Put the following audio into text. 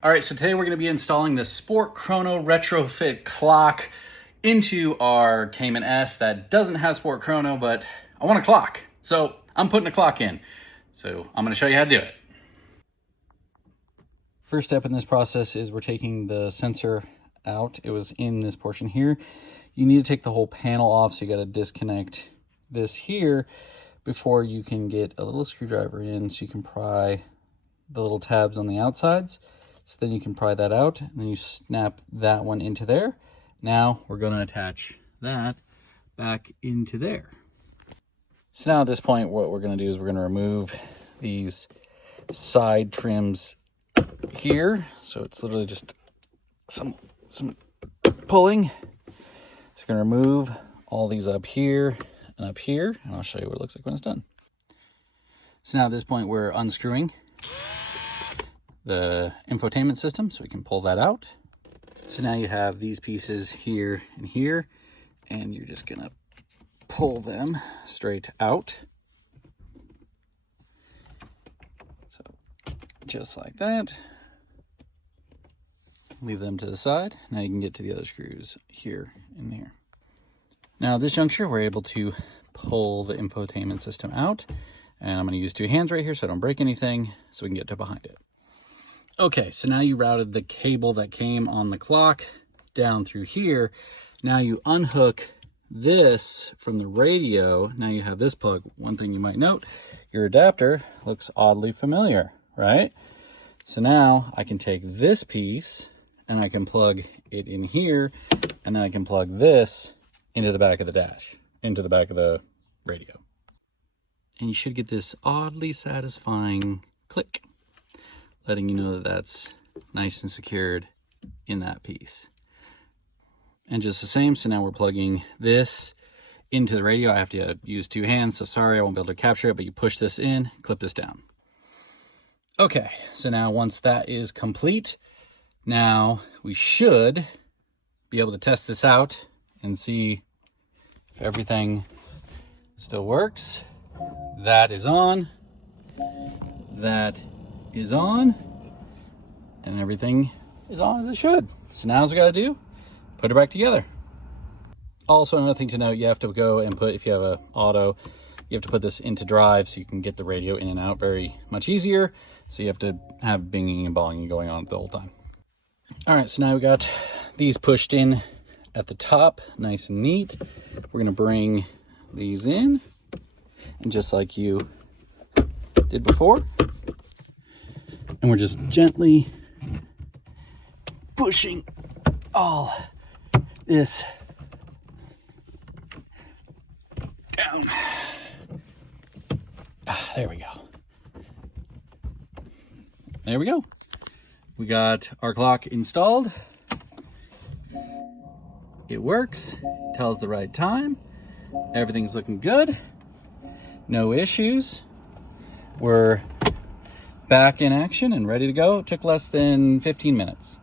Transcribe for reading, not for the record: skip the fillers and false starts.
All right, so today we're going to be installing the Sport Chrono retrofit clock into our Cayman S that doesn't have Sport Chrono, but I want a clock. So I'm putting a clock in. So I'm going to show you how to do it. First step in this process is we're taking the sensor out. It was in this portion here. You need to take the whole panel off, so you got to disconnect this here before you can get a little screwdriver in so you can pry the little tabs on the outsides. So then you can pry that out, and then you snap that one into there. Now we're going to attach that back into there. So now at this point, what we're going to do is we're going to remove these side trims here. So it's literally just some pulling. So we're going to remove all these up here, and I'll show you what it looks like when it's done. So now at this point, we're unscrewing the infotainment system, so we can pull that out. So now you have these pieces here and here, and you're just gonna pull them straight out. So just like that. Leave them to the side. Now you can get to the other screws here and here. Now at this juncture, we're able to pull the infotainment system out, and I'm gonna use two hands right here so I don't break anything, so we can get to behind it. Okay, so now you routed the cable that came on the clock down through here. Now you unhook this from the radio. Now you have this plug. One thing you might note, your adapter looks oddly familiar, right? So now I can take this piece and I can plug it in here, and then I can plug this into the back of the dash, into the back of the radio. And you should get this oddly satisfying click, letting you know that that's nice and secured in that piece. And just the same, so now we're plugging this into the radio. I have to use two hands, so sorry I won't be able to capture it, but you push this in, clip this down. Okay, so now once that is complete, now we should be able to test this out and see if everything still works. That is on. That is on, and everything is on as it should. So now all we got to do, put it back together. Also, another thing to note, you have to go and put, if you have a auto, you have to put this into drive so you can get the radio in and out very much easier. So you have to have binging and bonging going on the whole time. All right, so now we got these pushed in at the top, nice and neat. We're gonna bring these in, and just like you did before, and we're just gently pushing all this down. There we go. There we go. We got our clock installed. It works, tells the right time. Everything's looking good. No issues. We're back in action and ready to go. It took less than 15 minutes.